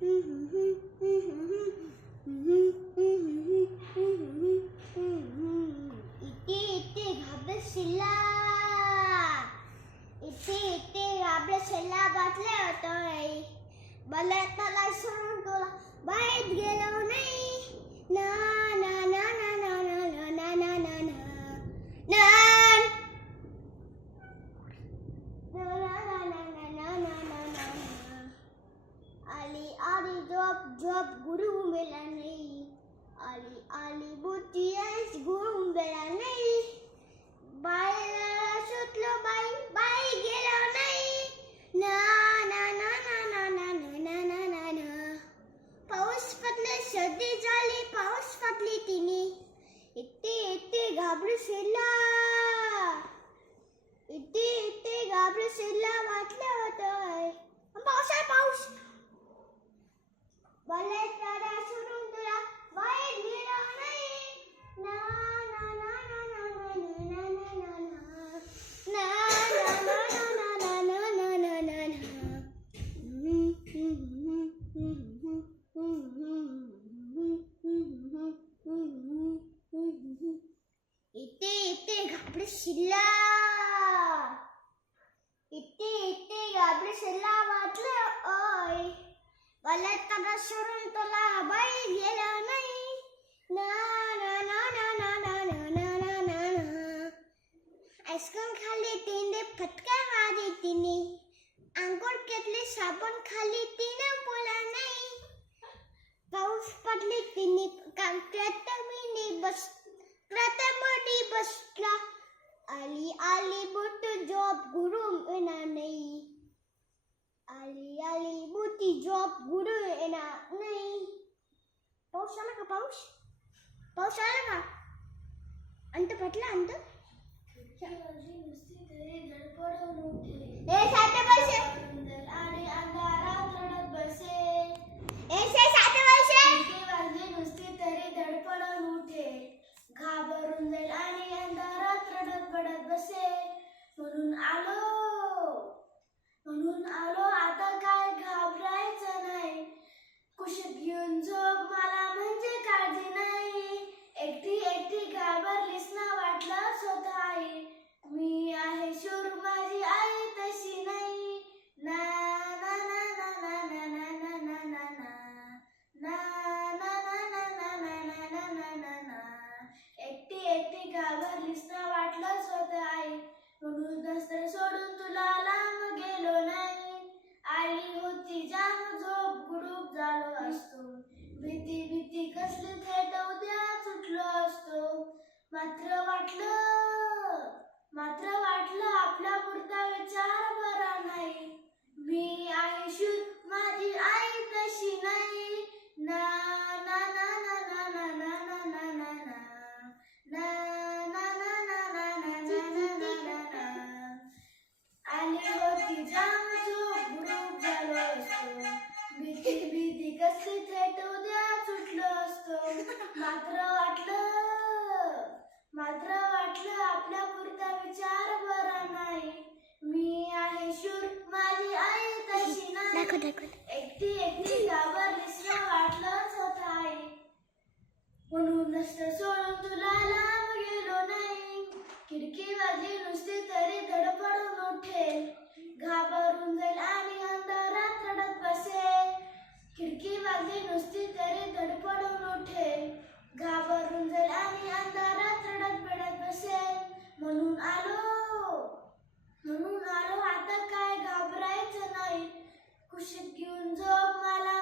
इथे घाबरशिला बाटल्या होतोय मला त्याला सोडून तुला बाहेर गेलो नाही ना ना ना ना ना ना ना ना ना ना आली आली जॉब गुरु मिला नहीं आली आली बुटी गुरु मिला नहीं बाहेर सुटलो बाई गेलो नाही ना ना ना ना ना ना ना ना ना ना पाऊस पडले सर्दी झाली पाऊस पडली तिने इथे घाबरशिला इथे घाबरशिला वाटलं होतं पाऊस आहे पाऊस भले त्याला सोडून तुला बाहेर गेलो नाही ना ना ना ना ना ना ना ना ना इथे घाबरशिला वाटलं ओय मला त्याला सोडून तुला बाहेर गेलो नाही ना ना ना ना ना ना ना ना ना ना आईस्क्रीम खाल्ली तिने फटका मारली तिने अंघोळ केली साबण खाल्ली तिने बोला नाही पाऊस पडली तिने प्रथमनी बसला आली आली बुटी जॉब गुरु येणार नाही आली आली बुटी जॉब गुरु येणार नाही पाऊस आला का पाऊस आला का अंत पटला अंत साते पैसे आणि अंधारात रडत बसे साते पैसे वाजले नुसते तरी धडपडून उठे घाबरून जाईल आणि अंधारात रडत पडत बसे म्हणून आलो आता काय घाबरायचं नाही कुशीत घेऊन झोप मला म्हणजे काळजी नाही एकटी घाबरलीस ना वाटलं स्वतः आई मी आहे शूर माझी आई तशी नाही ना ना ना ना ना ना ना ना ना ना ना ना ना ना ना ना एकटी घाबरलीस ना वाटलं स्वतः आई म्हणूनच तर सोडून तुला लांब गेलो नाही आली होती जाम झोप गुडूप झालो असतो भीती कसली थेट उद्या सुटलो असतो मात्र वाटलं आपला पुरता विचार बरा नाही मी आहे शूर माझी आई तशी नाही ना ना ना ना ना ना ना ना ना ना ना आली होती जाम झोप गुडूप झालो असतो भीती कसली थेट उद्या सुटलो असतो मात्र वाटलं आपल्या पुरता विचार बरा नाही मी आहे शूर माझी आई तशी नाही एकटी घाबरलीस ना वाटलं स्वतः आई म्हणूनच तर सोडून तुला लांब गेलो नाही खिडकी वाजली नुसती तरी धडपडून उठेल घाबरून जाईल आणि अंधारात रडत बसेल खिडकी वाजली नुसती तरी धडपडून उठेल घाबरून जाईल आणि अंधारात रडत बसेल म्हणून आलो आता काय घाबरायचं नाही कुशीत घेऊन झोप मला